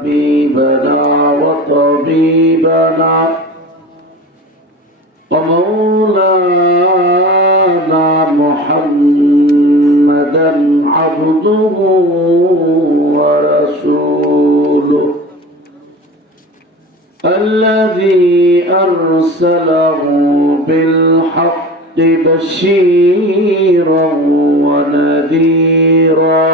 حبيبنا وطبيبنا ومولانا محمدا عبده ورسوله الذي أرسله بالحق بشيرا ونذيرا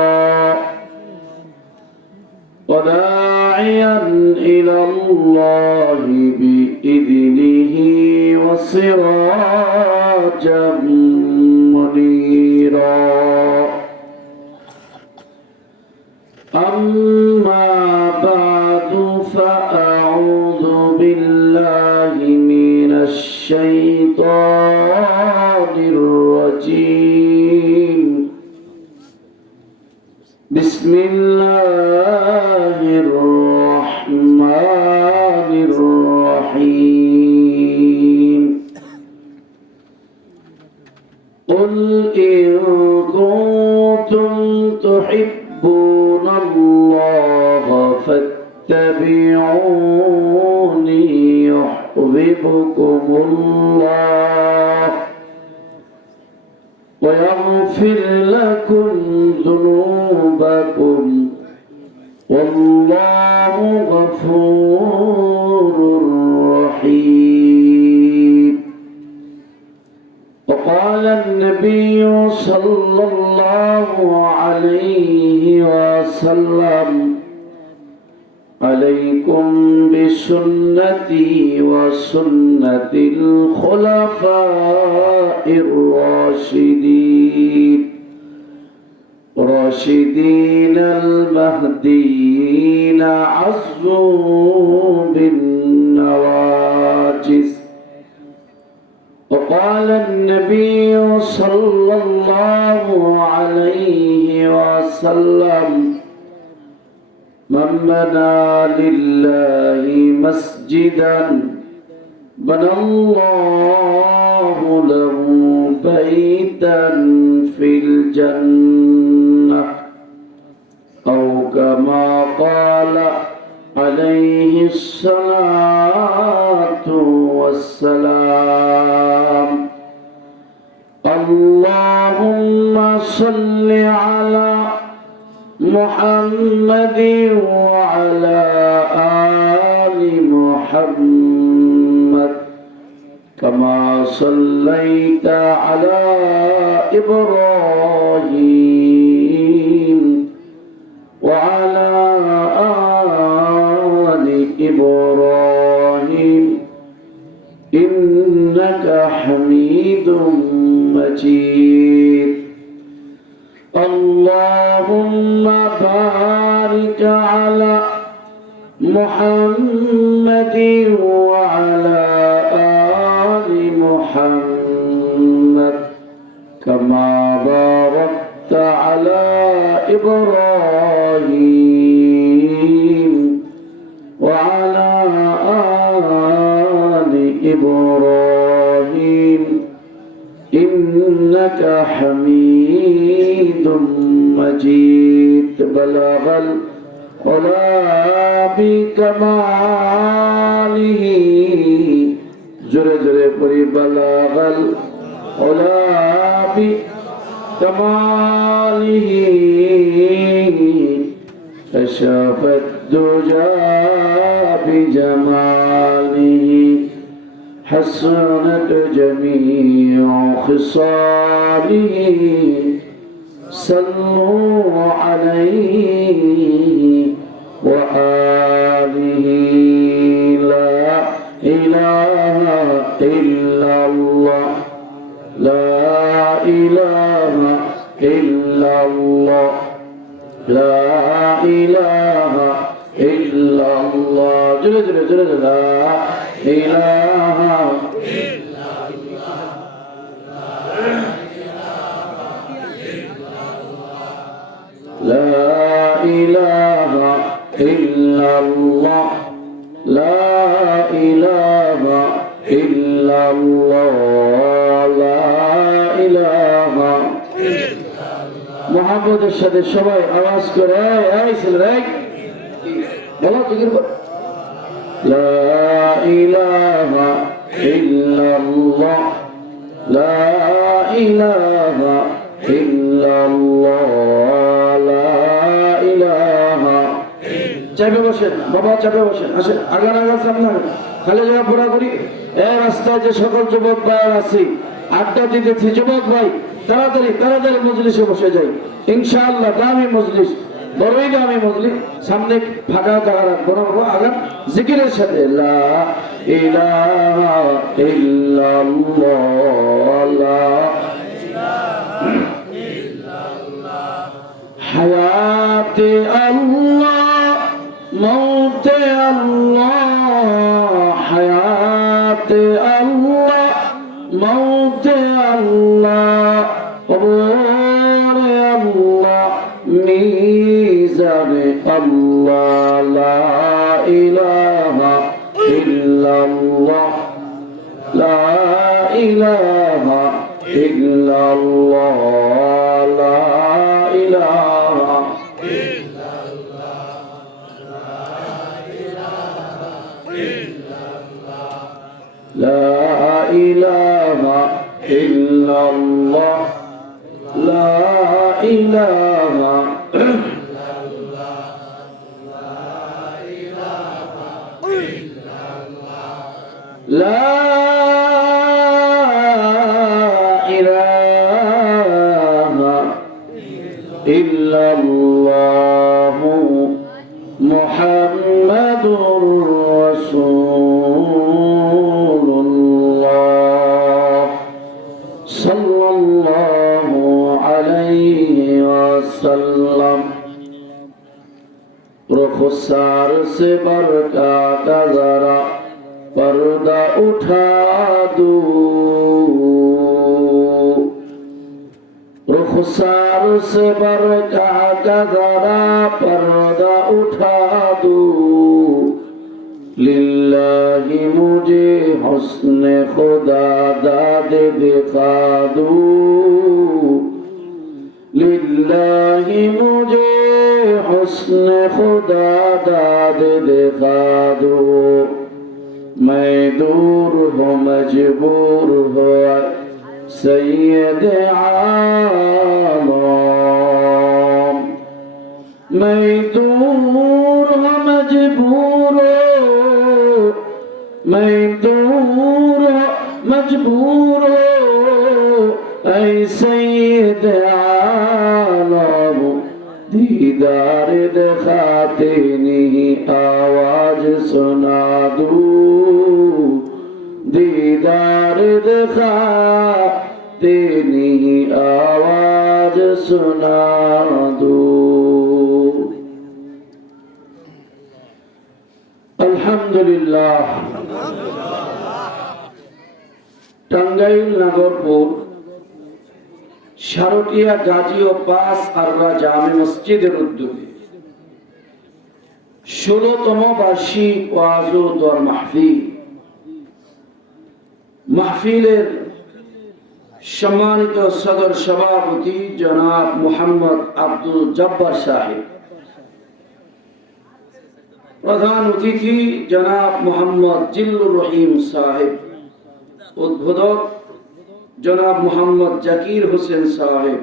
وداعيا إلى الله بإذنه وسراجا منيرا أما بعد فأعوذ بالله من الشيطان الرجيم بسم الله الرحمن الرحيم قل إن كنتم تحبون الله فاتبعوني يحببكم الله ويغفر لكم ذنوبكم والله غفور رحيم. وقال النبي صلى الله عليه وسلم عليكم بسنتي وسنة الخلفاء الراشدين المهديين عضوا بالنواجذ. وقال النبي صلى الله عليه وسلم من بنى لله مسجدا بنى الله له بيتا في الجنة أو كما قال عليه الصلاة والسلام. اللهم صل على محمد وعلى آل محمد كما صليت على إبراهيم وعلى آل إبراهيم إنك حميد مجيد. اللهم بارك على محمد وعلى آل محمد كما باركت على إبراهيم وعلى آل إبراهيم إنك حميد مجيد. بلغ العلا بكماله جرى جرى پوری بلغ العلا بكماله كشف الدجى بجماله حسنت جميع خصاله صلوا عليه وآله. لا إله إلا الله لا إله إلا الله لا إله إلا الله جل جل جل لا إله إلا الله لا إله إلا الله لا إله إلا الله لا إله محمد الشهد الشباب أواز كره أي سلرك বলো জিকির করো লা ইলাহা ইল্লাল্লাহ লা ইলাহা ইল্লাল্লাহ লা ইলাহা। চাপে বসেন বাবা, চাপে বসেন, আসেন আগান আগান সামনে খালি জায়গা পুরা করি। এই রাস্তায় যে সকল যুবক ভাই আছি, আড্ডা দিতেছি, যুবক ভাই তাড়াতাড়ি তাড়াতাড়ি মজলিসে বসে যাই ইনশাআল্লাহ। দামি মজলিস, বড়ই দামি মজলিস, সামনে ফাঁকা জায়গা রাখবো না বাবা। আগান জিকিরের সাথে লা ইলাহা ইল্লাল্লাহ লা হায়াতে আল্লাহ মৌতে আল্লাহ হায়াতে আল্লাহ মৌতে আল্লাহ কবরে আল্লাহ মিজানে আল্লাহ লা ইলাহা ইল্লাল্লাহ লা ইলাহা ইল্লাল্লাহ লা ইলাহা لا إله إلا الله لا إله لا إله إلا الله محمد رسول الله صلى الله عليه وسلم रुखसार से बरका का जरा पर्दा उठा दो रुखसार से बरका का जरा पर्दा उठा दो लिल्लाहि मुझे हुस्न खुदा दाद दिखा दो लिल्लाहि मुझे हुस्न खुदा दाद दिखा दो मैं दूर हूँ मजबूर हो सैयद आलम मैं दूर हूँ मजबूर मैं दूर मजबूर ऐ सैयद आलम दीदार दिखाते नहीं आवाज सुना दूं दीदार दिखाते नहीं आवाज सुना दूं। अल्हम्दुलिल्लाह। টাঙ্গাইল নাগরপুর শারটিয়া গাজী ও পাঁচ আররা জামে মসজিদের উদ্যোগে 16তম বার্ষিক ওয়াজ ও দোয়া মাহফিলের সম্মানিত সদর সভাপতি জনাব মোহাম্মদ আব্দুল জব্বার সাহেব, প্রধান অতিথি জনাব মোহাম্মদ জিল্লুর রহিম সাহেব, উদ্বোধক জনাব মোহাম্মদ জাকির হোসেন সাহেব,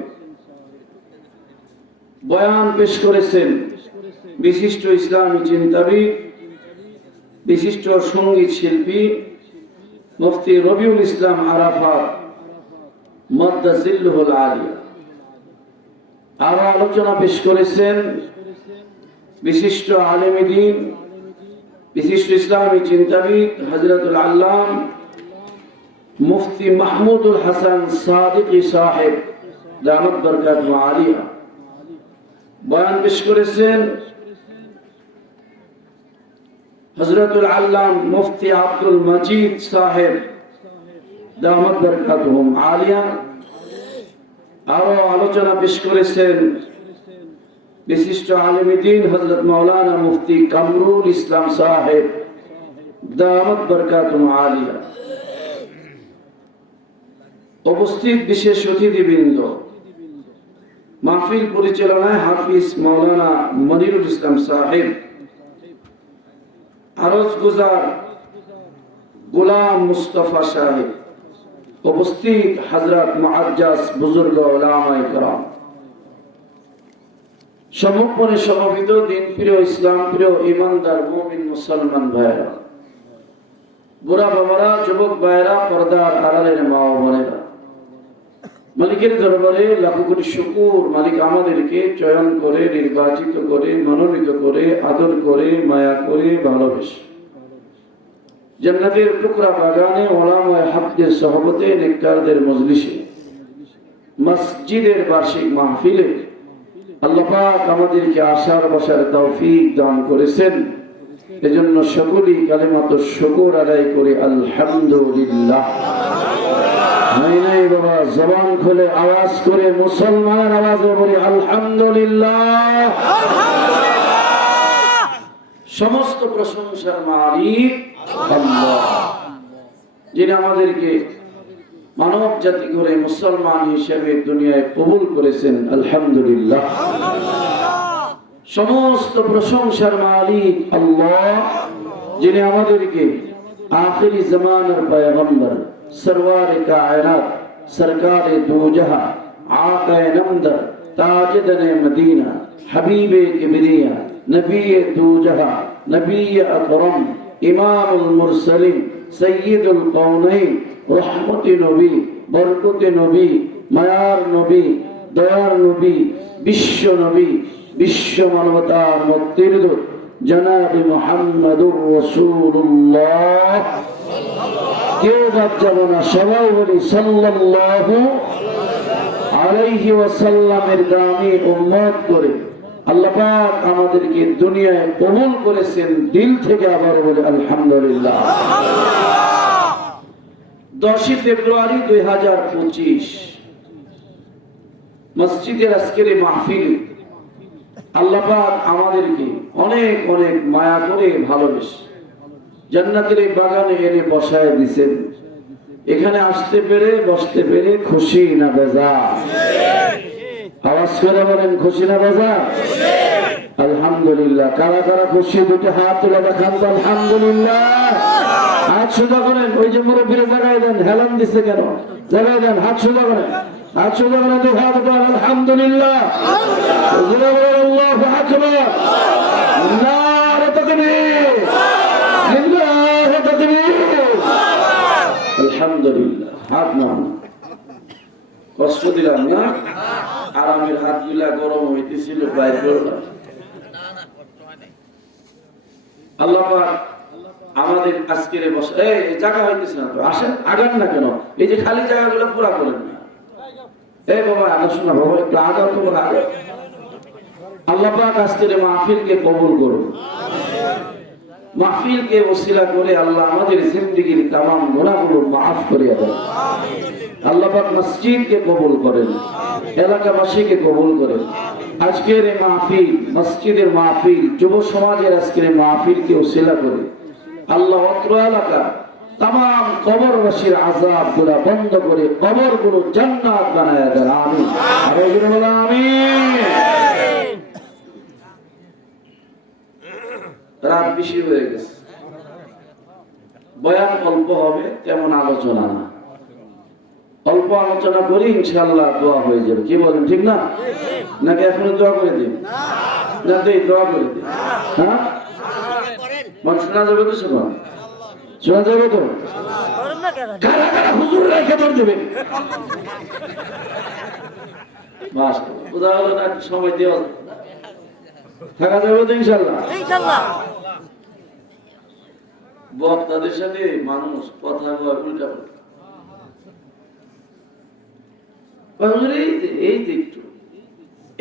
বয়ান পেশ করেছেন বিশিষ্ট ইসলামী চিন্তাবিদ বিশিষ্ট সঙ্গীত শিল্পী মুফতি রবিউল ইসলাম আরাফাত মাদ্দাজিল্লুহুল আলিয়া। আরো আলোচনা পেশ করেছেন বিশিষ্ট আলেম দ্বীন বিশিষ্ট ইসলামী চিন্তাবিদ হযরতুল আল্লাম মুফতি মাহমুদুল হাসান সাদিকি সাহেব দামাত বরকাতুহু আলিয়া। বয়ান পেশ করেছেন হযরতুল আল্লাম মুফতি আব্দুল মজিদ সাহেব দামাত বরকাতুহু আলিয়া। আরো আলোচনা পেশ করেছেন বিশিষ্ট আলেম দ্বীন হযরত মাওলানা মুফতি কামরুল ইসলাম সাহেব দামাত বরকাতুহু আলিয়া। উপস্থিত বিশেষ অতিথিবৃন্দ, মাহফিল পরিচালনায় হাফিজ মাওলানা মনিরুল ইসলাম সাহেব, আরজ গুজার গোলাম মুস্তফা সাহেব, উপস্থিত হযরত মুআজ্জাজ বুজুর্গ উলামায়ে কেরাম, সম্মুখে সমবেত দিন প্রিয় ইসলাম প্রিয় ইমানদার মুমিন মুসলমান ভাইরা, বুড়া বাবারা, যুবক ভাইরা, পর্দার আড়ালের মা ও বোনেরা, মালিকের দরবারে লাখো কোটি শুকর। মালিক আমাদেরকে চয়ন করে, নির্বাচিত করে, মনোনীত করে, আদর করে, মায়া করে, ভালোবেসে জান্নাতের টুকরা বাগানে ওলামায়ে হকদের সহবতে নেককারদের মজলিসে মসজিদের বার্ষিক মাহফিলে আল্লাহ পাক আমাদেরকে আসার বসার তৌফিক দান করেছেন। এজন্য সকলেই কালিমাতুশ শুকর আদায় করে আলহামদুলিল্লাহ। নাই নাই বাবা, জবান খুলে আওয়াজ করে মুসলমানের আওয়াজে বলি আলহামদুলিল্লাহ। সমস্ত প্রশংসার মালিক আল্লাহ, যিনি আমাদেরকে মানব জাতি করে মুসলমান হিসেবে দুনিয়ায় কবুল করেছেন, আলহামদুলিল্লাহ। সমস্ত প্রশংসার মালিক আল্লাহ, যিনি আমাদেরকে আখিরি জামানার পয়গম্বর সরওয়ারে কায়নাত সরকারে দু জাহাঁ আকায়ে নামদার তাজদানে মদিনা হাবিবে কিবরিয়া নবিয়ে দু জাহাঁ নবিয়ে আকরম ইমামুল মুরসালিন সৈয়দুল কওনাইন রহমতে নবী বরকতে নবী মায়ার নবী দয়ার নবী বিশ্ব নবী বিশ্ব মানবতার মুক্তির দূত জনাবে মুহাম্মদুর রাসূলুল্লাহ। কেউ বাদ যাব না, সবাই বলি সাল্লাল্লাহু আলাইহি ওয়াসাল্লামের দামি উম্মত করে আল্লাহ পাক আমাদেরকে দুনিয়ায় কবুল করেছেন। দিল থেকে আবার বলে আলহামদুলিল্লাহ। 10 ফেব্রুয়ারি 2025 মসজিদের আজকের এই মাহফিল আল্লাহ পাক আমাদেরকে অনেক অনেক মায়া করে ভালোবেসে জান্নাতের এই বাগানে এনে বসায় দিয়েছেন। এখানে আসতে পেরে বসতে পেরে খুশি না বেজার? আওয়াজ করে বলেন খুশি না বেজার? আলহামদুলিল্লাহ। কারা কারা খুশি দুটো হাত তুলে দেখান তো আলহামদুলিল্লাহ। হাত সোজা করেন। ওই যে মুরব্বীরা জায়গায় দেন, হেলান দিচ্ছে কেন? জায়গায় দেন, হাত সোজা করেন, হাত সোজা করেন, তো হাত উঠান আলহামদুলিল্লাহ। আল্লাহু আকবার, নারে তাকবীর, লিল্লাহি তাকবীর, আলহামদুলিল্লাহ। হাত নামান, কষ্ট দিলাম না? আরামের হাতগুলা গরম হইতেছিল, বাইর করলাম। আল্লাহ পাক আমাদের আজকের বসে এই জায়গা হইতেছে না তো, আসেন আগান না কেন? এই যে খালি জায়গাগুলো পুরা করেন না। এই বাবা আগা শোনা, বাবা একটু আগা, তোমার আগে। আল্লাহ পাক আজকের মাহফিলকে কবুল করুন। মাহফিলকে ওসিলা করে আল্লাহ আমাদের জিন্দেগীর তামাম গুনাহগুলো মাফ করে দেন। আল্লাহ পাক মসজিদকে কবুল করেন, এলাকাবাসীকে কবুল করেন। আজকের এই মাহফিল, মসজিদের মাহফিল, যুব সমাজের আজকের মাহফিলকে ওসিলা করে আল্লাহ অত্র এলাকা তামাম কবরবাসীর আযাবগুলো বন্ধ করে কবরগুলো জান্নাত বানায় দেন। আমিন, আমিন। রাত বেশি হয়ে গেছে, বয়ান অল্প হবে, তেমন আলোচনা না। অল্প আলোচনা করি, ইনশাআল্লাহ দোয়া হয়ে যাবে। কি বলেন, ঠিক না? নাকি এখনো দোয়া করে দিন? না তো দোয়া করে দিন। হ্যাঁ, মন শোনা যাবে তো? শোনা যাবে তো? কারা কারা হুজুর রেখে দৌড় দেবে? বাস বোঝা হলো না? সময় দেওয়া থাকা যাবে তো ইনশাআল্লাহ? বক্তাদের সাথে মানুষ কথা বলে উল্টা পাল্টা। এই যে একটু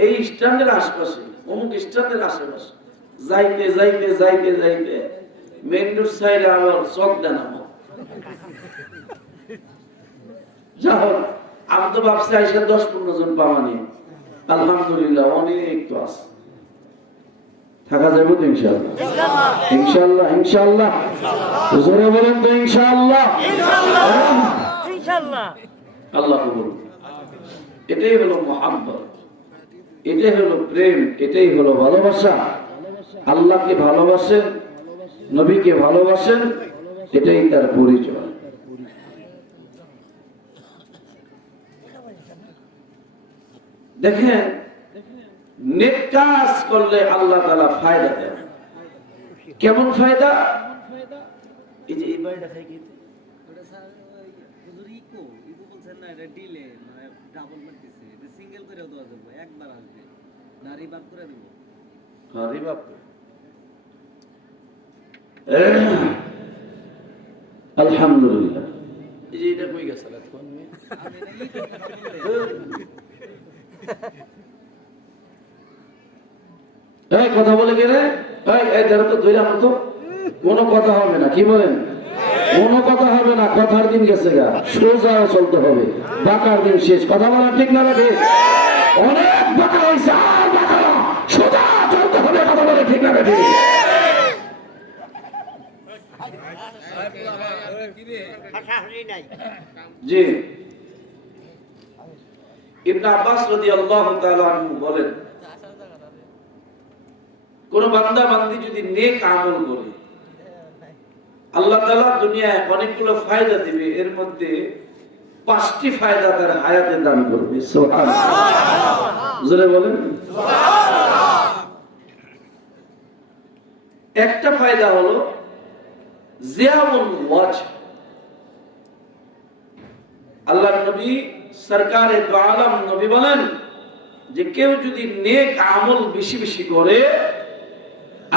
এই স্ট্যান্ডের আশপাশে, অমুক স্ট্যান্ডের আশেপাশে যাইতে যাইতে যাইতে যাইতে মেন রোড সাইডে আবার চক দেন। যা হোক, আমি তো ভাবছি আইসা 10-15 জন পাওয়া নিয়ে, আলহামদুলিল্লাহ অনেক তো আছে। থাকা যাবে তো ইনশাআল্লাহ? ইনশাআল্লাহ, ইনশাআল্লাহ। জোরে বলেন তো ইনশাআল্লাহ। আল্লাহ কবুল। এটাই হলো মুহাব্বত, এটাই হলো প্রেম, এটাই হলো ভালোবাসা। আল্লাহকে ভালোবাসেন, নবীকে ভালোবাসেন, এটাই তার পরিচয়। দেখেন, নেক কাজ করলে আল্লাহ তাআলা ফায়দা দেন। কেমন ফায়দা? এই যে এই বাড়িটা খাই কি ওটা স্যার হুজুর ইকো বলছেন না, এটা ডিলে মানে ডাবল মারতেছে, এটা সিঙ্গেল করেও দেওয়া যাবে, একবার আসবে না, রিভাব করে দেব। হ্যাঁ, রিভাব। আলহামদুলিল্লাহ। এই যে এটা কই গেছে সালাত কোন মে আমি এই এই কথা বলে গেলে এই ধরো তো ধরে আমতো কোনো কথা হবে না। কি বলেন? কোনো কথা হবে না। কথার দিন গেছে গা, সোজা চলতে হবে। বাঁকার দিন শেষ। কথা বলা ঠিক না? ঠিক। অনেক বাঁকা হয়েছে, আর বাঁকা না, সোজা চলতে হবে। কথা বলে ঠিক না? ঠিক। জি, ইবনে আব্বাস রাদিয়াল্লাহু তাআলা আনহু বলেন, কোন বান্দা বান্দি যদি নেক আমল করে, আল্লাহ তাআলা দুনিয়ায় অনেকগুলো ফায়দা দিবে, এর মধ্যে 5টি ফায়দা তার হায়াতে দান করবে। সুবহানাল্লাহ। জোরে বলেন সুবহানাল্লাহ। একটা ফায়দা হলো জিয়াউল ওয়াজ। আল্লাহর নবী সরকারে দু আলম নবী বলেন যে কেউ যদি নেক আমল বেশি বেশি করে,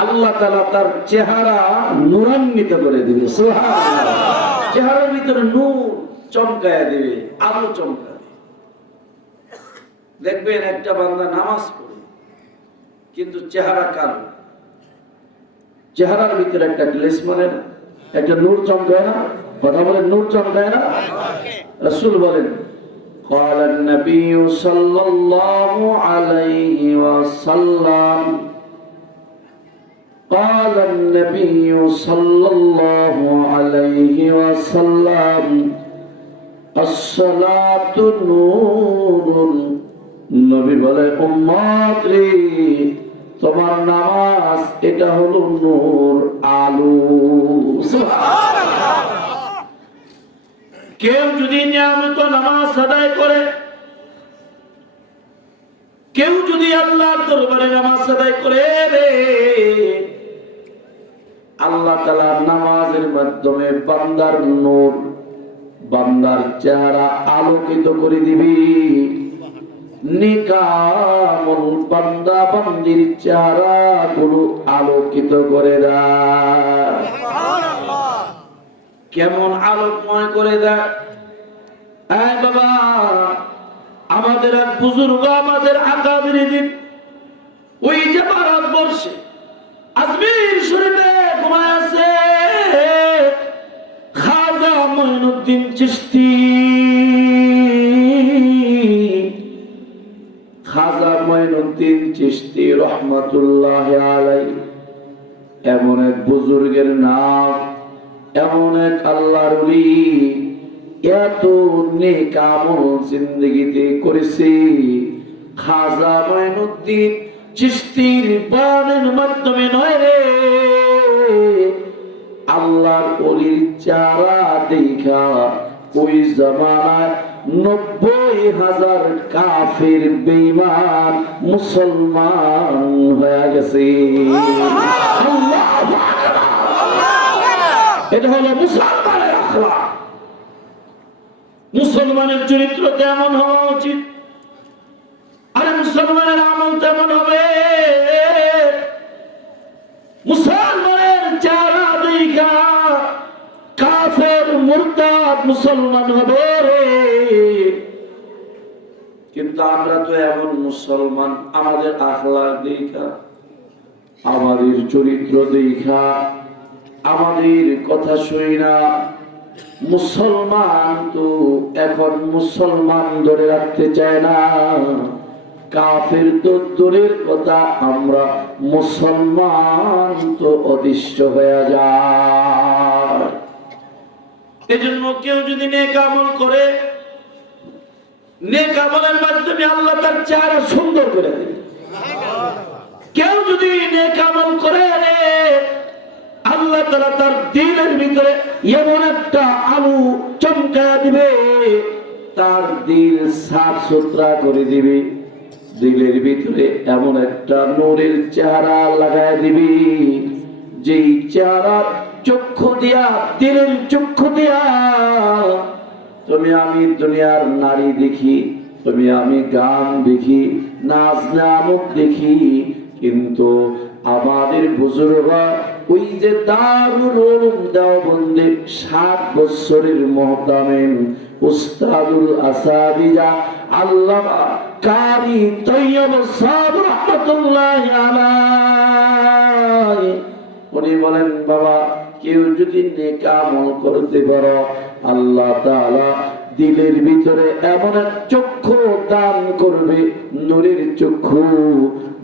আল্লাহ তাআলা তার চেহারা নূরান্বিত করে দিবে। সুবহানাল্লাহ। চেহারার ভিতরে নূর চমকায়া দিবে, আলো চমকাবে। দেখবেন একটা বান্দা নামাজ পড়ে কিন্তু চেহারা কালো, চেহারার ভিতরে একটা গ্লেস মানে না, একটা নূর চমকায় না। কথা বলেন, নূর চমকায় না? রাসূল বলেন, قال النبي صلى الله عليه وسلم قال النبي صلى الله عليه وسلم الصلاة نور। নবী বলে, উম্মত রে, তোমার নামাজ এটা হলো নূর, আলো। সুবহানাল্লাহ। কেউ যদি নিয়মিত নামাজ আদায় করে, কেউ যদি আল্লাহর দরবারে নামাজ আদায় করে রে, আল্লাহ তাআলা নামাজের মাধ্যমে বান্দার নূর, বান্দার চেহারা আলোকিত করে দিবি। নেক আমল বান্দা বান্দির চেহারা গুলো আলোকিত করে দেয়। সুবহানাল্লাহ। কেমন আলোকময় করে দেয়? এই বাবা, আমাদের এক বুজুর্গ, আমাদের আকাবির দিন, ওই যে ভারতবর্ষে আজমির শরীফে ঘুমায় আছে খাজা মঈনুদ্দিন চিশতি। খাজা মঈনুদ্দিন চিশতি রহমাতুল্লাহ আলাইহি এমন এক বুজুর্গের নাম, এমন এক আল্লাহর ওলি, এত নেক আমল জিন্দেগিতে করেছে। খাজা মঈনুদ্দিন চিশতির বাণীর মাধ্যমে নয় রে, আল্লাহর ওলির চেহারা দেখা ওই জামানায় 90,000 কাফির বেঈমান মুসলমান হয়ে গেছে। আল্লাহু আকবার। এটা হলো মুসলমানের আখলাক। মুসলমানের চরিত্র কেমন হওয়া উচিত? আরে মুসলমানের আমল তেমন হবে। মুসলমানের চেহারা দেখা কাফের মুরতাদ মুসলমান হবে রে। কিন্তু আমরা তো এমন মুসলমান, আমাদের আখলাক দেখা, আমাদের চরিত্র দেখা, আমাদের কথা শুনি না। মুসলমান তো এখন মুসলমান ধরে রাখতে চায় না, কাফের তো দূরের কথা, আমরা মুসলমান তো অদৃশ্য হয়ে যায়। এজন্য কেউ যদি নেক আমল করে, নেক আমলের মাধ্যমে আল্লাহ তার চেহারা সুন্দর করে দেবে। কেউ যদি নেক আমল করে রে, আল্লাহ তাআলা তার দিলের ভিতরে এমন একটা আলো চমকা দিবে, তার দিল সাফ সুতরা করে দিবে, দিলের ভিতরে এমন একটা নূরের চেহারা লাগায় দিবি, যেই চেহারা চক্ষু দিয়া, দিলের চক্ষু দিয়া তুমি আমি দুনিয়ার নারী দেখি, তুমি আমি গান দেখি, নাচ নামক দেখি, কিন্তু আমাদের বুজুর্গরা ওই যে দারুল উলুম দেওবন্দের 60 বছরের মুহতামিম উস্তাদুল আসাদিজা আল্লামা কারি তৈয়ব সাহেব রাহমাতুল্লাহি আলাইহি উনি বলেন, বাবা কেউ যদি নেক আমল করতে পারো, আল্লাহ তাআলা দিলের ভিতরে এমন এক চক্ষু দান করবে, নূরের চক্ষু,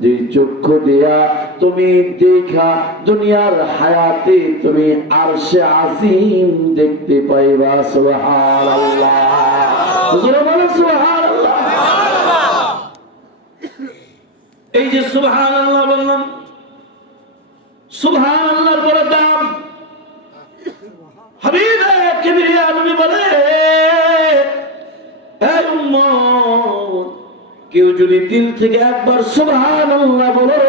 যে চক্ষু দিয়া তুমি দেখা দুনিয়ার হায়াতে তুমি আরশে আজিম দেখতে পাইবা। সুবহানাল্লাহ, হুজুর বলেন সুবহানাল্লাহ। এই যে সুবহানাল্লাহ বললাম, সুবহানাল্লাহর বড় দাম। হাবিবে কিবরিয়া নবী বলে, এই উম্মত, কেউ যদি দিল থেকে একবার সুবহানাল্লাহ বলে,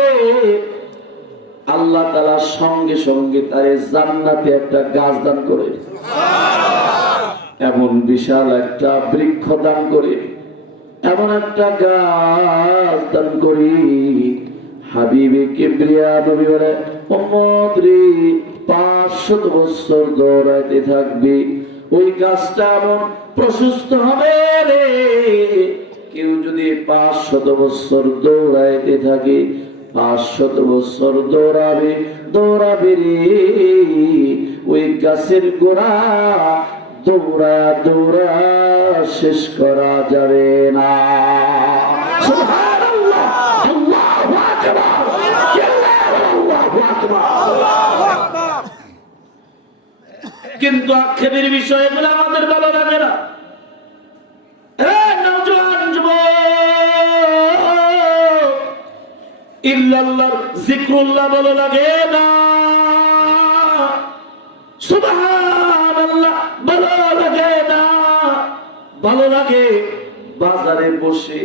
আল্লাহ তাআলা সঙ্গে সঙ্গে তার জান্নাতে একটা গাছ দান করে, এমন বিশাল একটা বৃক্ষ দান করে, এমন একটা গাছ দান করি। হাবিবে কিবরিয়া নবী বলে, উম্মত রে, 500 বছর দৌড়াইতে থাকবে, ওই গাছটা এমন প্রশস্ত হবে রে, কেউ যদি 500 বছর দৌড়াইতে থাকে, 500 বছর দৌড়াবে দৌড়াবে রে, ওই গাছের গোড়া দৌড়া দৌড়া শেষ করা যাবে না। সুবহানাল্লাহ, আল্লাহু আকবার, আল্লাহু আকবার। কিন্তু আক্ষেপের বিষয় বলে আমাদের ভালো লাগে না। ইল্লাল্লাহর জিক্রুল্লাহ ভালো লাগে না, সুবহানাল্লাহ ভালো লাগে না। ভালো লাগে বাজারে বসে,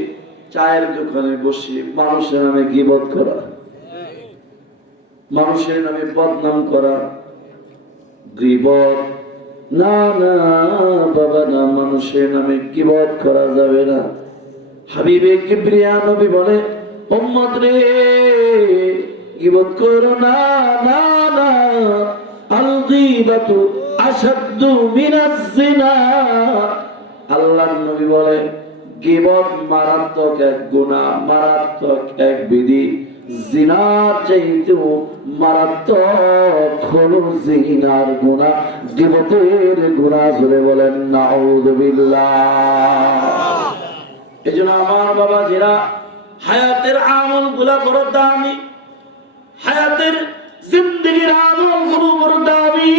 চায়ের দোকানে বসে মানুষের নামে গীবত করা, মানুষের নামে বদনাম করা। গীবত না, না বাবা না, মানুষের নামে গীবত করা যাবে না। হাবিবে কিবরিয়া নবী বলে, উম্মত রে, গীবত করো না, না না, আল গীবাতু আশাদ্দু মিনাজ জিনা। আল্লাহর নবী বলে, গীবত মারাত্মক এক গুনাহ, মারাত্মক এক বিধি, জিনার চাইতেও মারাত্মক হলো জিনার গুনাহ, গীবতের গুনাহ। জোরে বলেন নাউযুবিল্লাহ। এজন্য আমার বাবা যারা হায়াতের আমল গুলা বড় দামি, হায়াতের জিন্দেগির আমল গুলো বড় দামি,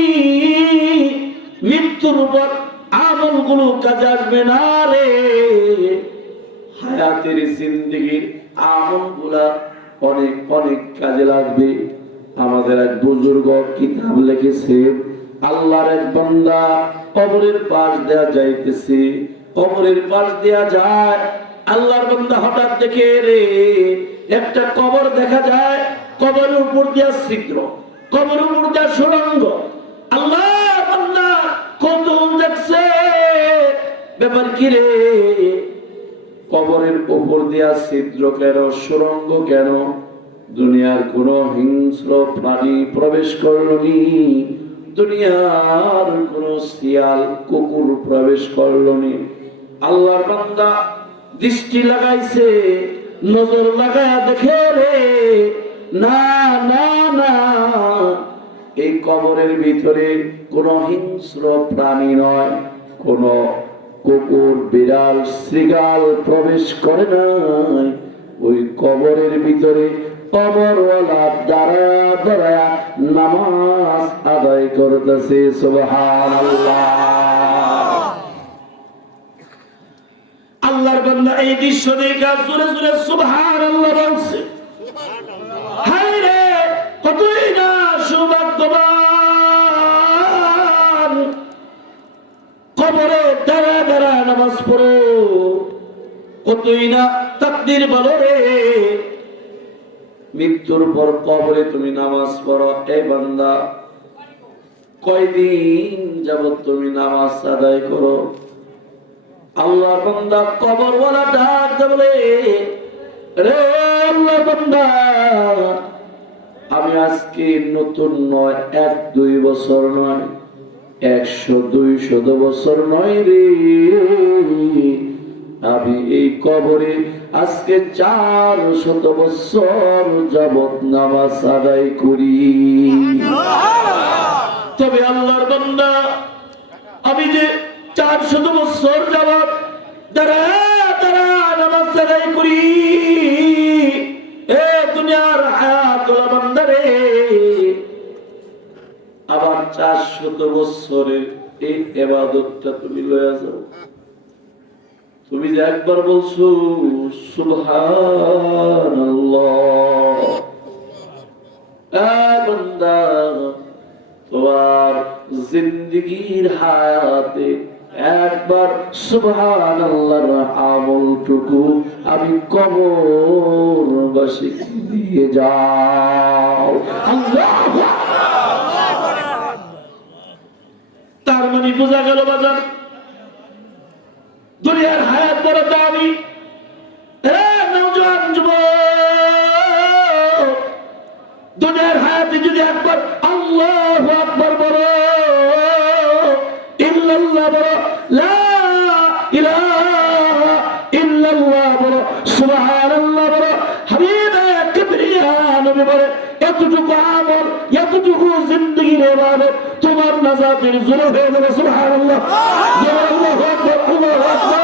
মৃত্যুর উপর আমল গুলো কাজে আসবে না রে। হায়াতের জিন্দেগির আমল গুলা অনেক অনেক কাজে লাগবে। আমাদের এক বুজুর্গ কিতাব লিখেছে, আল্লাহর এক বান্দা কবরের পাশ দেয়া যাইতেছে, কবরের পাশ দেয়া যায়, আল্লাহর বান্দা হঠাৎ দেখে রে একটা কবর দেখা যায়, কবরের উপর দিয়া ছিদ্র, কবরের উপর দিয়া সুড়ঙ্গ। আল্লাহর বান্দা কত দেখছে, ব্যাপার কি রে, কবরের উপর দিয়া ছিদ্র কেন, সুড়ঙ্গ কেন? দুনিয়ার কোন হিংস্র প্রাণী প্রবেশ করলনি, দুনিয়ার কোন শিয়াল কুকুর প্রবেশ করলনি। আল্লাহর বান্দা দৃষ্টি লাগাইছে, নজর লাগায়া দেখে রে, না না না, এই কবরের ভিতরে কোন হিংস্র প্রাণী নয়, কোন কুকুর বিড়াল শৃগাল প্রবেশ করে নাই। ওই কবরের ভিতরে কবরওয়ালা দাঁড়ায়া দাঁড়ায়া নামাজ আদায় করতেছে। সুবহানাল্লাহ। আল্লাহর বান্দা এই দৃশ্য দেখে জোরে জোরে সুবহানাল্লাহ বলছে। হায় রে, কতই না সৌভাগ্যবান পড়ো, কতই না তাকদীর বলো রে। মৃত্যুর পর কবরে তুমি নামাজ পড়ো। এই বান্দা, কয়দিন যাবত তুমি নামাজ আদায় করো? আল্লাহ বান্দা কবরওয়ালা ডাক দে বলে, রে আল্লাহ বান্দা, আমি আজকে নতুন নয়, 1-2 বছর নয়, 100-200 বছর নয় রে, আমি এই কবরে আজকে 400 বছর যাবত নামাজ আদায় করি। তবে আল্লাহর বান্দা, আমি যে 400 বছর যাবত দাঁড়া দাঁড়া নামাজ আদায় করি, এ দুনিয়ার হায়াত বান্দারে, আবার 400 বছরের এই ইবাদতটা তুমি লয়ে যাও। তুমি যে একবার বলছো সুবহানাল্লাহ, বান্দা, তোমার জিন্দেগীর হায়াতে একবার সুবহানাল্লাহর আমলটুকু আমি কবরবাসী দিয়ে যাও। আল্লাহু আকবার। তার মানে বোঝা গেল বাজার, দুনিয়ার হায়াত বড় দামি। নওজোয়ান যুবক, দুনিয়ার হায়াতে যদি একবার আল্লাহু আকবার বলো, ইল্লাল্লাহ বলো, লা ইলাহা ইল্লাল্লাহ বলো, সুবহানাল্লাহ বলো, হাবিবে কিবরিয়া নবী বলে, এতটুকু আমল, এতটুকু জিন্দেগির ইবাদত তোমার নাজাতের জন্য হয়ে যাবে। সুবহানাল্লাহ, আল্লাহু আকবার, আল্লাহু আকবার।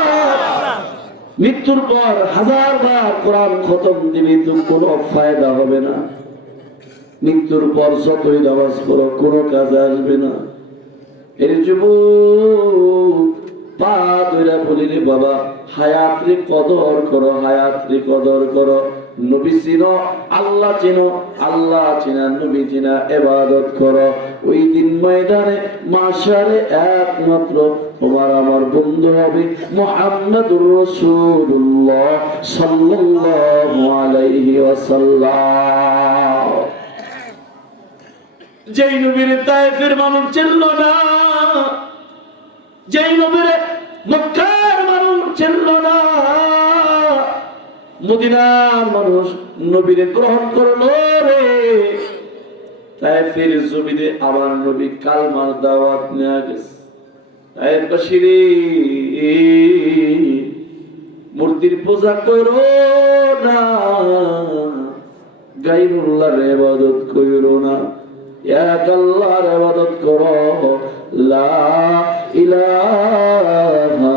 মৃত্যুর পর 1000 বার কোরআন খতম দিবি তো কোনো ফায়দা হবে না। মৃত্যুর পর যতই নামাজ পড়ো কোনো কাজে আসবে না। এর যুবক, পা ধরে বলি রে বাবা, হায়াতের কদর করো, হায়াতের কদর করো। নবী চিনো, আল্লাহ চিনো, আল্লাহ চিনা, নবী চিনা, ইবাদত করো। ওই দিন ময়দানে মাশারে একমাত্র তোমার আমার বন্ধু হবে মুহাম্মদুর রাসূলুল্লাহ সাল্লাল্লাহু আলাইহি ওয়াসাল্লাম। যেই নবীর তায়েফের মানুষ চিনল না, যেই নবীর মক্কার মানুষ চিনল না, মদিনার মানুষ নবীর গ্রহণ করলো রে। তায়েফের জমিনে আমার নবী কালমার দাওয়াত নিয়ে গেছে। তায়েফবাসীরে, মূর্তির পূজা করো না, গায়রুল্লাহর ইবাদত করো না, এক আল্লাহর ইবাদত করো। লা ইলাহা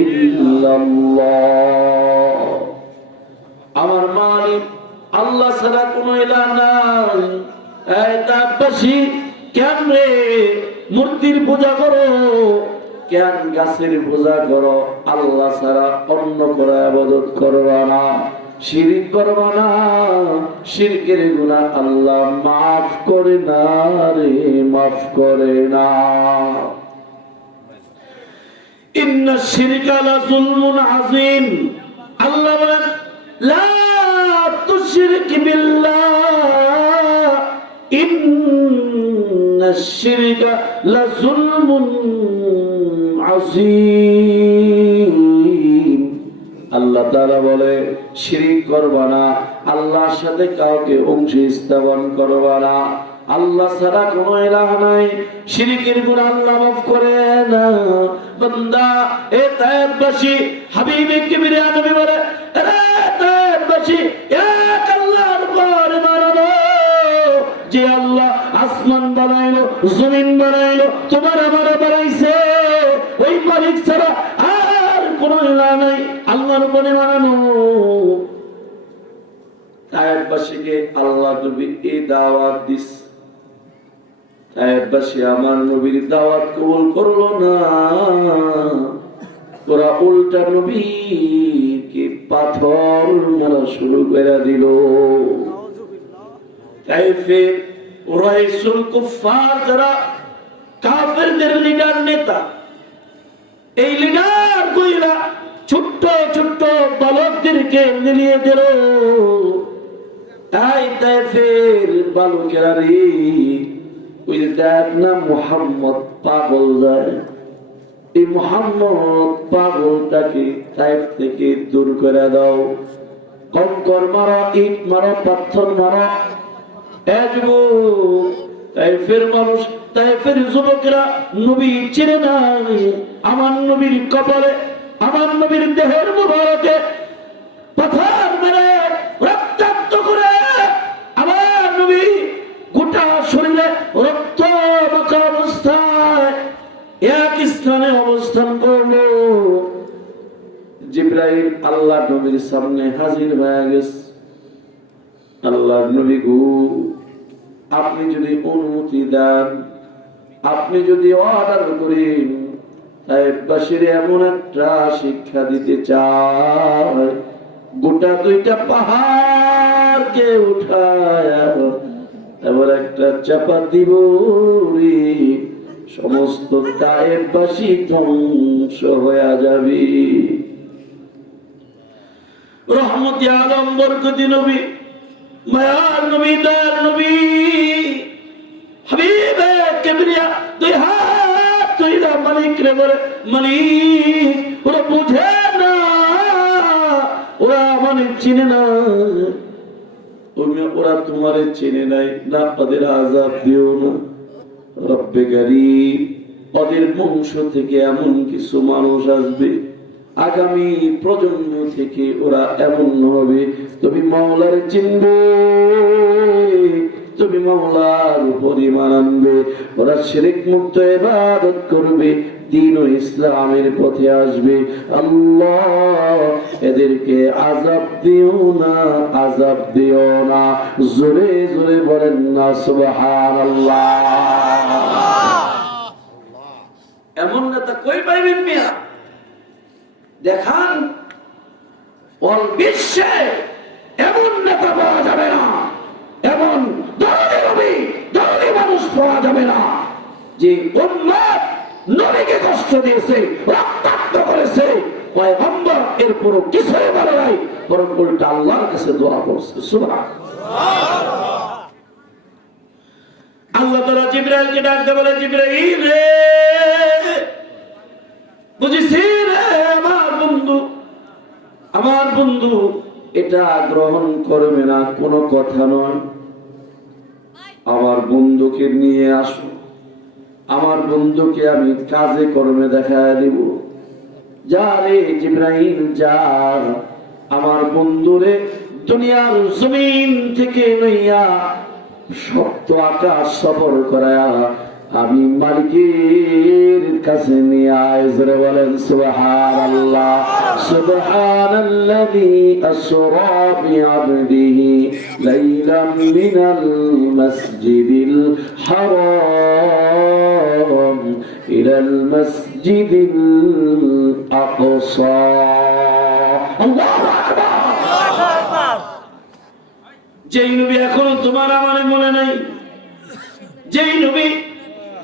ইল্লাল্লাহ, আমার মালিক আল্লাহ ছাড়া কোনো ইলাহ নাই। এই তায়েফবাসী, কেন রে মূর্তির পূজা করো, কেন গাছের পূজা করো, আল্লাহ ছাড়া অন্য করে ইবাদত করবা না, শিরক করবা না। শিরকের গুনাহ আল্লাহ মাফ করে না রে, মাফ করে না। ইন্না শিরকা লা যুলমুন আযীম, আল্লাহ বলেন লা তুশরিক বিল্লাহ, ইন্না শিরকা লা যুলমুন আযীম। আল্লাহ তাআলা বলে শিরক করবা না, আল্লাহর সাথে কাউকে অংশ স্থাপন করবা না, আল্লাহ ছাড়া কোনো ইলাহ নাই। শিরকের গুনাহ আল্লাহ মাফ করে না। বান্দা, এ তায়েফবাসী, হাবিবে কিবরিয়া নবী বলে, এ তায়েফবাসী, এক আল্লাহর উপর ঈমান আনো, যে আল্লাহ আসমান বানাইলো, জমিন বানাইলো, তোমার আমার বানাইছে, ওই মালিক ছাড়া আর কোনো ইলাহ নাই, আল্লাহর উপর ঈমান আনো। তায়েফবাসীকে আল্লাহ নবী এই দাওয়াত দিস। তায়েফবাসী আমার নবীর দাওয়াত কবুল করলো না, ওরা উল্টা নবীকে পাথর মারা শুরু করে দিল। তায়েফে রাইসুল কুফার, যারা কাফেরদের লিডার নেতা, এই লিডার কইরা ছোট্ট ছোট্ট বালকদেরকে মিলিয়ে দিল। তাই তাইফের বালকেরা রে, ওই যে দেখ না মুহাম্মদ পাগল যায়, এই মুহাম্মদ পাগলটাকে তাইফ থেকে দূর করে দাও। কঙ্কর মারো, ইট মারো, পাথর মারো। তাইফের মানুষ, তাইফের যুবকেরা নবী চিনে নাই। আমার নবীর কপালে, আমার নবীর দেহের মুবারকে পাথর মেরে রক্তাক্ত করে আমার নবী গোটা শরীরে রক্ত মাখা অবস্থায় এক স্থানে অবস্থান করলো। জিবরাইল আল্লাহ নবীর সামনে হাজির হয়ে গেছে। আল্লাহ নবী গো, আপনি যদি অনুমতি দেন, আপনি যদি অর্ডার করেন, তাইফবাসীর এমন একটা শিক্ষা দিতে চায়, গোটা দুইটা পাহাড়কে উঠায় এবার একটা চাপা দিব রে, সমস্ত তাইফবাসী ধ্বংস হয়ে যাবে। রহমতে আলম বরকতি নবী, মায়ার নবী, দয়ার নবী, হাবিবে কিবরিয়া দুই হাত তুইলা মালিক রে বলে, মালিক ওরা বুঝে না, ওরা মানে চিনে না, ওরা তোমারে চিনে নাই, না ওদের আযাব দিও না রব্বে গরীব। ওদের বংশ থেকে এমন কিছু মানুষ আসবে, আগামী প্রজন্ম থেকে ওরা এমন হবে, তুমি মাওলার চিনবে, তুমি মাওলার উপর ঈমান আনবে, ওরা শিরক মুক্ত ইবাদত করবে, দ্বীন ও ইসলামের পথে আসবে। আল্লাহ এদেরকে আযাব দিও না, আযাব দিও না। জোরে জোরে বলেন না সুবহানাল্লাহ। এমন নেতা কই পাইবেন মিয়া? দেখান অল বিশ্বে এমন নেতা পাওয়া যাবে না, এমন দরদি মানুষ পাওয়া যাবে না যে উম্মত নবীকে কষ্ট দিয়েছে, রক্তাক্ত করেছে, পয়গম্বর এরপরও কিছুই বলে নাই, বরং উল্টা আল্লাহর কাছে দোয়া করছে। সুবহানাল্লাহ। আল্লাহ তাআলা জিবরাইলকে ডাকতে বলে, জিবরাইল রে, বুঝেছি রে আমার বন্ধু, আমার বন্ধু এটা গ্রহণ করবে না, কোনো কথা নয়, আমার বন্ধুকে নিয়ে আসো, আমার বন্ধুকে আমি কাজে কর্মে দেখায় দিব। যা রে জিবরাইল যা, আমার বন্ধুরে দুনিয়ার জমিন থেকে লইয়া শক্ত আকাশ সফর করায়া আমি মালিকের কাছে নিয়ে আয়। জোরে বলেন সুবহানাল্লাহ। সুবহানাল্লাযী আসরা বিআবদিহি লাইলাম মিনাল মাসজিদিল হারাম ইলাল মাসজিদিল আকসা। আল্লাহু আকবার। যেই নবী এখনো তোমার আমার মনে নাই, যেই নবী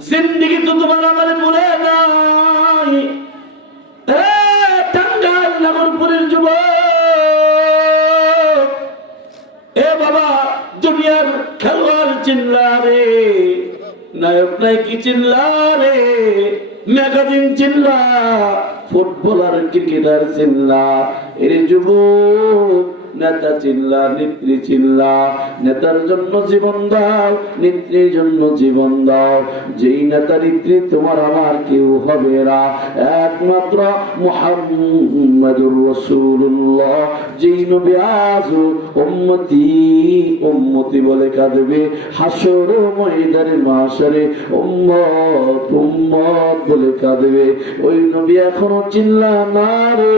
জিন্দেগি তো তোমার আমার মনে নাই, টাঙ্গাইল নাগরপুরের যুবক, এ বাবা দুনিয়ার খেলোয়াড় চিল্লা রে, নায়ক নায়িকা চিল্লা রে, ম্যাগাজিন চিল্লা, ফুটবলার ক্রিকেটার চিল্লা, এর যুবক নেতা চিল্লা, নেত্রী চিল্লা, নেতার জন্য জীবন দাও, নেত্রীর জন্য জীবন দাও। যেই নেতা নেত্রী তোমার আমার কেউ হবে না, একমাত্র মুহাম্মাদুর রাসূলুল্লাহ। যেই নবী আজ উম্মতি উম্মতি বলে কাঁদবে, হাসর ময়দানে মাশারে উম্মত উম্মত বলে কাঁদবে, ওই নবী এখনো চিল্লা না রে,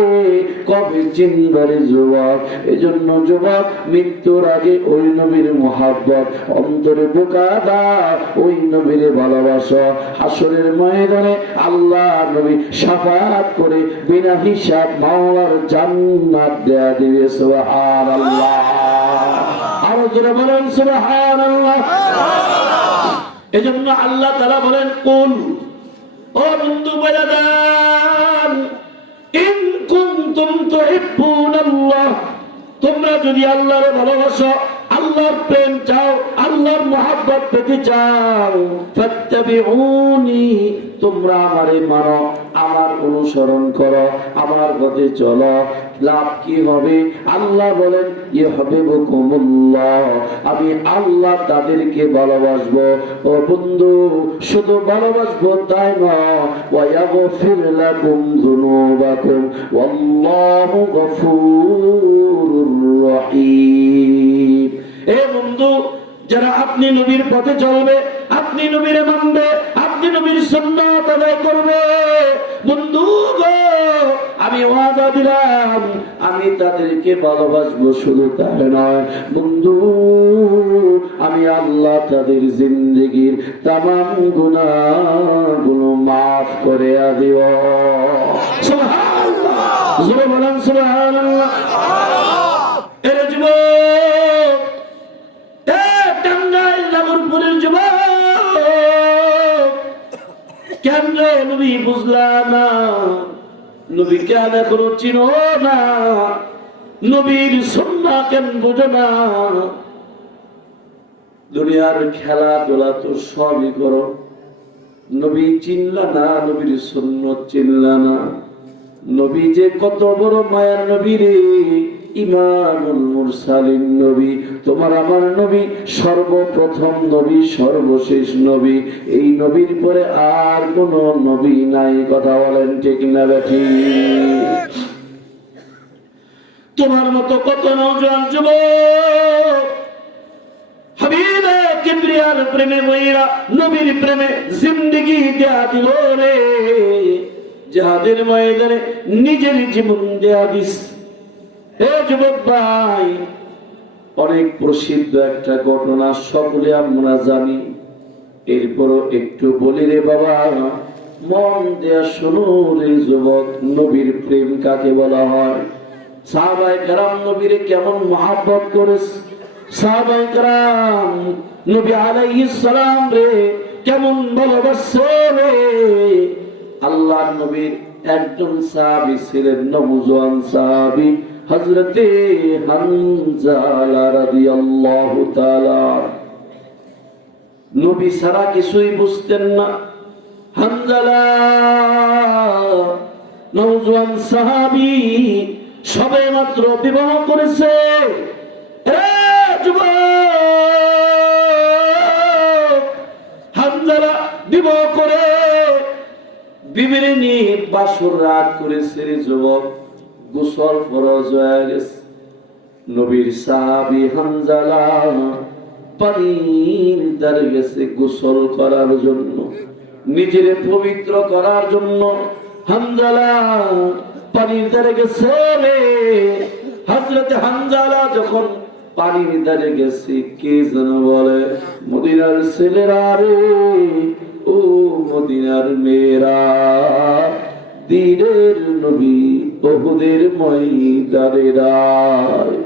কবে চিনবারে যুবক। এজন্য যুবক মৃত্যুর আগে ওই নবীর মুহাব্বত অন্তরে ঢোকা দাও, ওই নবীর ভালোবাসা। হাসরের ময়দানে আল্লাহ নবী শাফাআত করে বিনা হিসাব মাওলার জান্নাত দেয়া দিবে। সুবহানাল্লাহ। আরো জোরে বলেন সুবহানাল্লাহ। এজন্য আল্লাহ তাআলা বলেন, কুল ও বন্ধু বলে দেন, ইন কুনতুম তুহিব্বুনাল্লাহ, তোমরা যদি আল্লাহরে ভালোবাসো, আল্লাহর প্রেম চাও, আল্লাহর মহব্বত পেতে চাও, ফাত্তাবিউনি, তোমরা আমারে মানো, আমার অনুসরণ করো, আমার পথে চলো। লাভ কি হবে? আল্লাহ বলেন ইউহিব্বুকুমুল্লাহ, আমি আল্লাহ তাদেরকে ভালোবাসবো। ও বন্ধু, শুধু ভালোবাসবো তাই নয়, ওয়া ইয়াগফির লাকুম যুনুবাকুম ওয়াল্লাহু গফুরুর রহিম। এ বন্ধু, যারা আপনি নবীর পথে চলবে, আপনি নবীরে মানবে, আপনি নবীর সুন্নাত আদায় করবে, বন্ধু গো, আমি ওয়াদা দিলাম আমি তাদেরকে ভালোবাসবো। শুধু তাই নয় বন্ধু, আমি আল্লাহ তাদের জিন্দেগির তামাম গুনাহগুলো মাফ করে দিব। সুবহানাল্লাহ, জোরে বলেন সুবহানাল্লাহ। এর যুবক, এ টাঙ্গাইল নাগরপুরের যুবক, কেন রে নবী বুঝলা না? নবী কেন এখনো চিনো না? নবীর সুন্নাহ কেন বুঝো না? দুনিয়ার খেলাধুলা তো সবই করো, নবী চিনলা না, নবীর সুন্নাত চিনলা না। নবী যে কত বড় মায়ার নবী রে, ইমামুল মুরসালিন নবী, তোমার আমার নবী সর্বপ্রথম নবী, সর্বশেষ নবী। এই নবীর পরে আর কোন নবী নাই। কথা বলেন ঠিক না বেঠিক? তোমার মতো কত নওজোয়ান যুবক হাবিবে কিবরিয়ার প্রেমে মইরা নবীর প্রেমে জিন্দেগি দেয়া দিল রে, জিহাদের ময়দানে নিজের জীবন দেয়া দিস। হে যুবক ভাই, অনেক প্রসিদ্ধ একটা ঘটনা, সকলে আমরা জানি, এরপরও একটু বলি রে বাবা, মন দেয়া শোনো রে যুবক। নবীর প্রেম কাকে বলা হয়? সাহাবায়ে কেরাম নবীরে কেমন মহব্বত করেছে, সাহাবায়ে কেরাম নবী আলাইহিস সালাম রে কেমন ভালোবাসে রে। আল্লাহর নবীর একজন সাহাবী ছিলেন, নওজোয়ান সাহাবী হযরতে হানজালা রাদিয়াল্লাহু তাআলা। নবী ছাড়া কিছুই বুঝতেন না। হানজালা নওজোয়ান সাহাবী, সবে মাত্র বিবাহ করেছে। হানজালা বিবাহ করে বিবির নিয়ে বাসর রাত করেছে রে যুবক। গোসল ফরজ হয়ে গেছে। নবীর সাহাবী হানজালা পানির ধারে গেছে গোসল করার জন্য, নিজের পবিত্র করার জন্য। হানজালা পানির ধারে গেছে রে। হযরতে হানজালা যখন পানির ধারে গেছে, কে যেন বলে, মদিনার ছেলেরা রে, ও মদিনার মেয়েরা, দিনের নবী উহুদের ময়দানে রায়।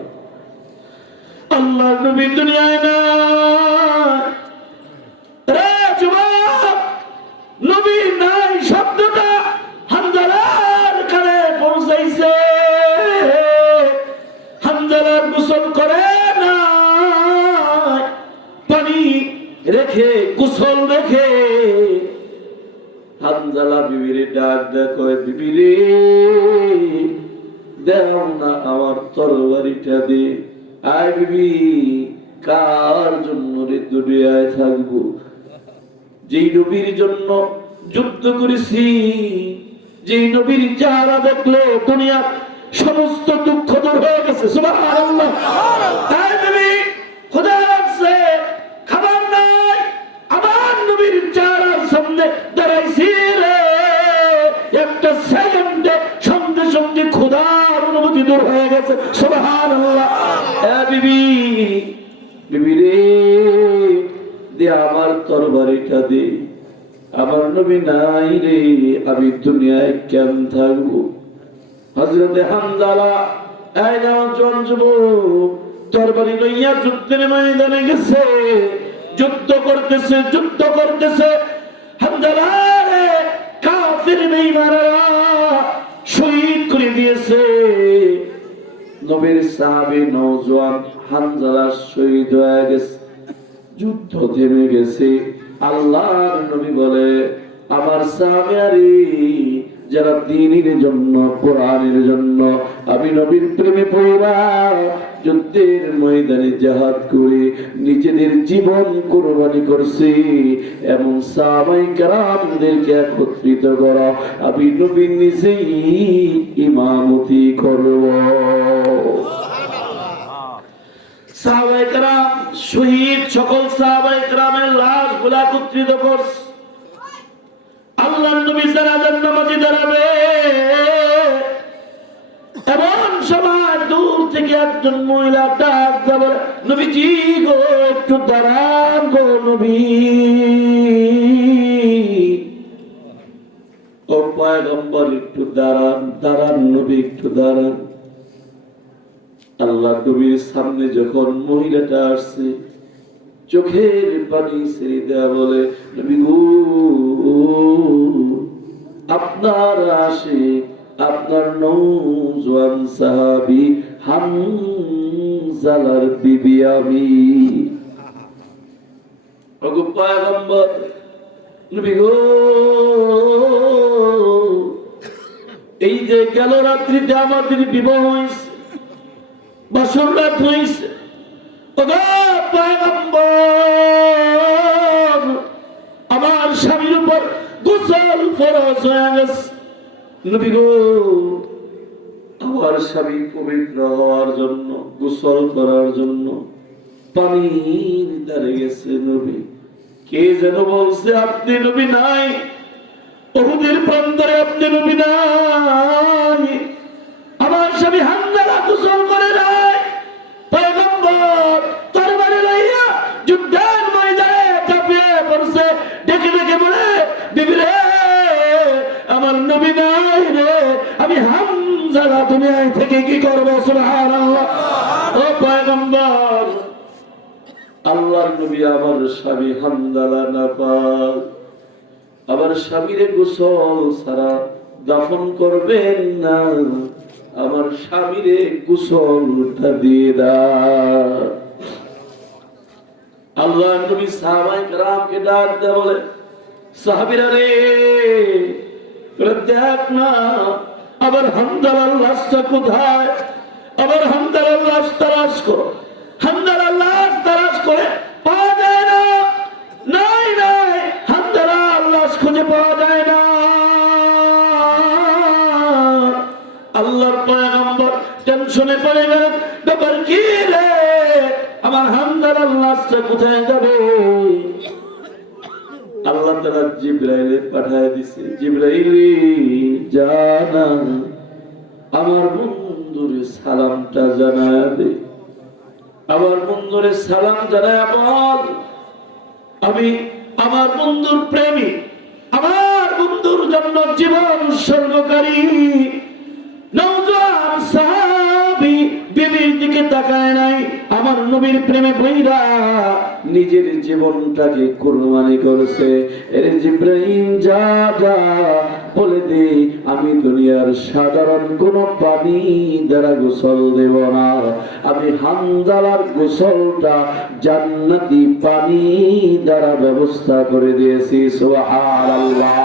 আল্লাহর নবী দুনিয়ায় না রে যুবক, নবী নাই শব্দটা হানজালার কানে পৌঁছাইছে। হানজালার গোসল করে না, পানি রেখে গোসল রেখে হানজালা বিবিরে ডাক দেখো, বিবিরে দেও না আমার তরবারিটা দে। আয় বিবি, কার জন্য রে দুনিয়ায় থাকবো? যেই নবীর জন্য যুদ্ধ করেছি, যেই নবীর চেহারা দেখলে দুনিয়ার সমস্ত দুঃখ দূর হয়ে গেছে। সুবহানাল্লাহ। তাই বিবি খোদা রাখছে, খাবার নাই, আমার নবীর চেহারার সামনে দাঁড়াইছি রে, একটা সেকেন্ডে সঙ্গে সঙ্গে খোদার অনুভূতি দূর হয়ে গেছে। সুবহানাল্লাহ। বিবি, বিবি রে, দে আমার তরবারিটা দে, আমার নবী নাই রে, আমি দুনিয়ায় কেন থাকবো? হযরতে হানজালা এই নওজোয়ান যুবক তরবারি লইয়া যুদ্ধের ময়দানে গেছে, যুদ্ধ করতেছে, যুদ্ধ করতেছে। হানজালা রে, কাফির বেঈমানরা শহীদ গেছে। নবীর সাহাবী নওজোয়ান হানজালা শহীদ হয়ে গেছে, যুদ্ধ থেমে গেছে। আল্লাহর নবী বলে, আমার সাহাবীরা যারা দ্বীনের জন্য, কোরআনের জন্য আমি নবীর প্রেমে পড়া যুদ্ধের ময়দানে জিহাদ করে নিজেদের জীবন কুরবানি করছে, এমন সাহাবায়ে কেরামদেরকে একত্রিত করো, আমি নবী নিজেই ইমামতি করব। সাহাবায়ে কেরাম শহীদ সকল সাহাবায়ে কেরামের লাশ গুলা একত্রিত করছে। আল্লাহর নবী জানাজার নামাজে দাঁড়াবে, এমন সময় দূর থেকে একজন মহিলা ডাক দেবে, নবীজি গো একটু দাঁড়ান গো নবী। ও পয়গম্বর একটু দাঁড়ান, দাঁড়ান নবী একটু দাঁড়ান। আল্লাহ নবীর সামনে যখন মহিলাটা আসছে, চোখের পানি ছেড়ে দেয়া বলে, নবী গো আপনার আশিক, আপনার নওজোয়ান সাহাবী হামজালার বিবি আমি। ওগো পয়গম্বর, নবী গো এই যে গেল রাত্রিতে আমাদের বিবাহ হয়েছে, বাসর রাত হয়েছে, আমার স্বামীর উপর গোসল ফরজ হয়ে গেছে। নবী গো আমার স্বামী পবিত্র হওয়ার জন্য, গোসল করার জন্য পানির ধারে গেছে। নবী কে যেন বলছে আপনি নবী নাই, উহুদের প্রান্তরে আপনি নবী নাই, আমার স্বামী হামজালা গোসল করে নাই। পয়গম্বর তরবারি লইয়া যুদ্ধের ময়দানে ঝাঁপিয়ে পড়ছে, ডেকে ডেকে বলে, বিবি রে আমার নবী নাই রে, আমি হামজালা দুনিয়ায় থেকে কি করবো? সুবহানাল্লাহ। ও পয়গম্বর, আল্লাহর নবী আমার স্বামী হামজালা নাপাক, আমার স্বামীরে গোসল ছাড়া দাফন করবেন না, আমার স্বামীরে গোসলটা দিয়ে দাও। আল্লাহর নবী সাহাবায়ে কেরামকে ডাক দেয়া বলে, সাহাবীরা রে দেখ না আবার হামজালার লাশটা কোথায়, আবার হামজালার লাশ তালাশ করো। হামজালার লাশ তালাশ করে পাওয়া যায় না, নাই নাই হামজালার লাশ খুঁজে পাওয়া যায় না। আল্লাহর পয়গম্বর টেনশনে পড়ে গেলেন, ব্যাপার কি রে, আমার হামজালার লাশটা কোথায় যাবে? আল্লাহ তাআলা জিবরাইলে পাঠিয়ে দিয়েছে, জিবরাইল জানা আমার বন্ধুরে সালামটা জানায় দে, আমার বন্ধুরে সালাম জানায় বল আমি আমার বন্ধুর প্রেমী, আমার বন্ধুর জন্য জীবন উৎসর্গকারী নওজোয়ান সাহাবী বিবির দিকে তাকায় নাই, আমার নবীর প্রেমে পইড়া নিজের জীবনটাকে কুরবানি করেছে। এর জিবরাইল যা যা বলে দে, আমি দুনিয়ার সাধারণ কোন পানি দ্বারা গোসল দেব না, আমি হামজালার গোসলটা জান্নাতি পানি দ্বারা ব্যবস্থা করে দিয়েছি। সুবহানাল্লাহ,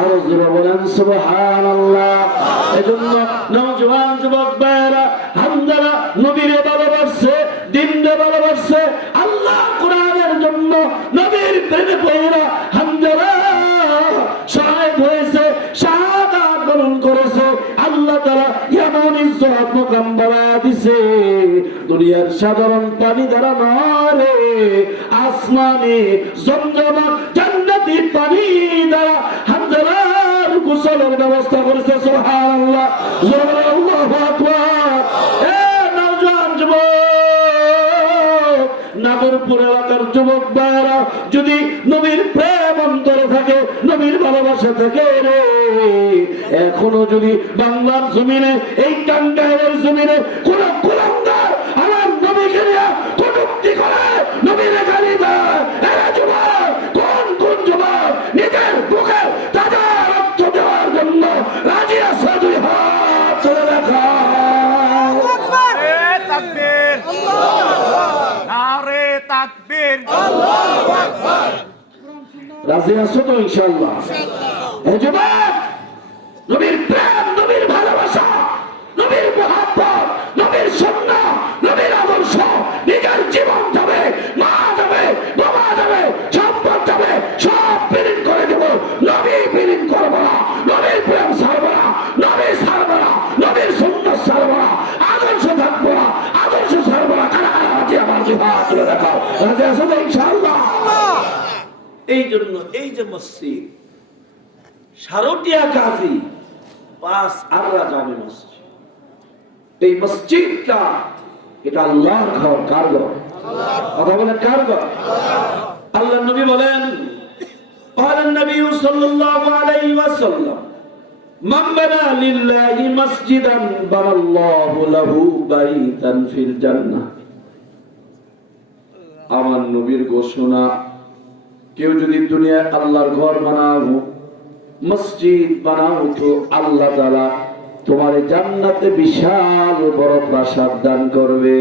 আর জোরে বলেন সুবহানাল্লাহ। এজন্য নওজোয়ান যুবক ভাইরা হামজালা নবীরে ভালোবাসছে, দ্বীনরে ভালোবাসছে, আল্লাহ কোরআনের জন্য নবীর প্রেমে পড়া হামজালা শহীদ হয়েছে, শাহাদাত বরণ করেছে। আল্লাহ তাআলা এমন ইজ্জত মুকাম বাড়ায়া দিয়েছে, দুনিয়ার সাধারণ পানি দ্বারা নয়, আসমানে জমজমা জান্নাতি পানি দ্বারা হামজালার গোসলের ব্যবস্থা করেছে। সুবহানাল্লাহ, আল্লাহু আকবার। এ নওজোয়ান যুবক, নাগরপুর এলাকার যুবক ভাইরা, যদি নবীর প্রেম অন্তরে থাকে, নবীর ভালোবাসা থাকে রে, এখনো যদি বাংলার জমিনে, এই টাঙ্গাইলের জমিনে কোন কুলাঙ্গার আমার নবীকে নিয়ে কটূক্তি করে, নবীর গালি দেয়, এরা যুবক, কোন কোন যুবক নিজের বুকে তাজা রক্ত দেওয়ার জন্য রাজি আছে? দুই হাত রাজি আছো তো ইনশাআল্লাহ? এই যুবক, নবীর প্রেম, নবীর ভালোবাসা, নবীর মুহাব্বত, নবীর সুন্নাহ, নবীর আদর্শ, নিজের জীবন যাবে, মা যাবে, বাবা যাবে, সম্পদ যাবে, সব বিলীন করে দেব। নবী বিলীন করবো না, নবীর প্রেম ছাড়বো না, নবী ছাড়বো না, নবীর সুন্নাহ ছাড়বো না, আদর্শ থাকবো না, আদর্শ ছাড়বো না। কারা কারা রাজি আমার জিহাদ তুলে দেখাও। রাজি আছো তো ইনশাআল্লাহ? এই জন্য এই যে মসজিদ সারটিয়া কাজী 5 আগ্রা জামে মসজিদ, এই মসজিদটা এটা আল্লাহর ঘর। কার ঘর? কথা বলেন, কার ঘর? আল্লাহর নবী বলেন, قال النبي صلى الله عليه وسلم من بنى لله مسجدا بنى الله له بيتا في الجنة। আমার নবীর ঘোষণা, কেউ যদি দুনিয়ায় আল্লাহর ঘর বানাও, মসজিদ বানাও, তো আল্লাহ তাআলা তোমার জান্নাতে বিশাল বড় প্রাসাদ দান করবে।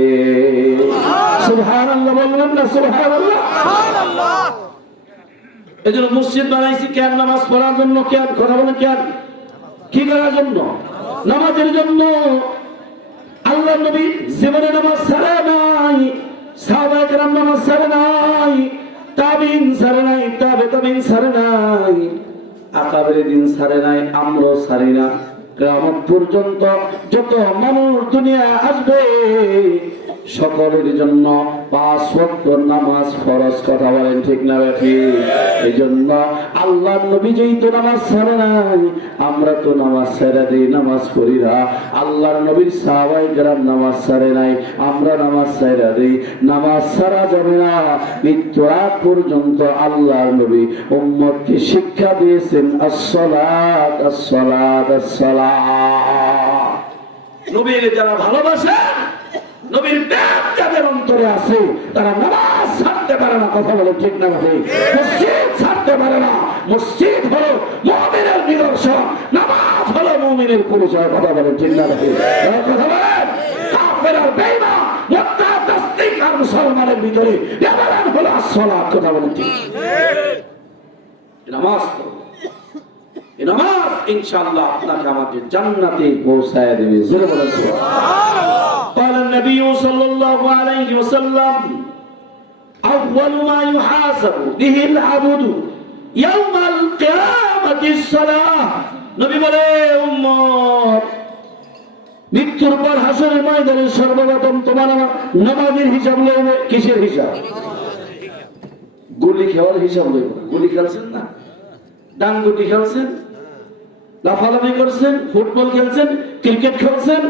সুবহানাল্লাহ বলবেন না? সুবহানাল্লাহ, সুবহানাল্লাহ। এজন্য মসজিদ বানাইছি কেন? নামাজ পড়ার জন্য। কেন? কথা বলেন, কেন? কি করার জন্য? নামাজের জন্য। আল্লাহর নবী জীবনে নামাজ ছাড়ে নাই, সাহাবায়ে কেরাম নামাজ ছাড়ে নাই, তাবিঈন ছাড়ে নাই, তাবিঈন ছাড়ে নাই, আকাবের দিন ছাড়ে নাই, আমরাও ছাড়ি না। কিয়ামত পর্যন্ত যত মানুষ দুনিয়ায় আসবে সকলের জন্য 5 ওয়াক্ত নামাজ ফরজ। কথা বলেন ঠিক না ঠিক? এই জন্য আল্লাহর নবী যেই তো নামাজ ছাড়ে নাই, আমরা তো নামাজ ছেড়ে দিই, নামাজ পড়ি না। আল্লাহর নবীর সাহাবায়ে কেরাম নামাজ ছাড়ে নাই, আমরা নামাজ ছেড়ে দিই। নামাজ ছাড়া যাবে না। মৃত্যুর আগ পর্যন্ত আল্লাহর নবী উম্মতকে শিক্ষা দিয়েছেন as-salat as-salat as-salat। নবীকে যারা ভালোবাসেন, নবীর প্রেম যাদের অন্তরে আছে, তারা নামাজ ছাড়তে পারে না। কথা বলে ঠিক না ভাই? মসজিদ ছাড়তে পারে না। মসজিদ হলো মুমিনের নিদর্শন, নামাজ হলো মুমিনের পরিচয়। কথা বলে ঠিক না ভাই? কথা বলেন। কাফের আর বেঈমান, মুরতাদ, নাস্তিক আর মুসলমানের ভিতরে ব্যবধান হলো as-সালাত। কথা বলে ঠিক? নামাজ পড়ো, এই নামাজ ইনশাআল্লাহ আপনাকে আমাকে জান্নাতে পৌঁছায় দেবে। জোরে বলেন সুবহানাল্লাহ। قال النبي صلى الله عليه وسلم أول ما يحاسب به العبد يوم القيامة الصلاة। নবী বলে, উম্মত, মৃত্যুর পর হাসরের ময়দানে সর্বপ্রথম তোমার আমার নামাজের হিসাব লইবে। কিসের হিসাব? গুলি খেলার হিসাব লইবে। গুলি খেলছেন না, ডাঙ্গুটি খেলছেন, লাফালাফি করছেন, ফুটবল খেলছেন, ক্রিকেট খেলছেন,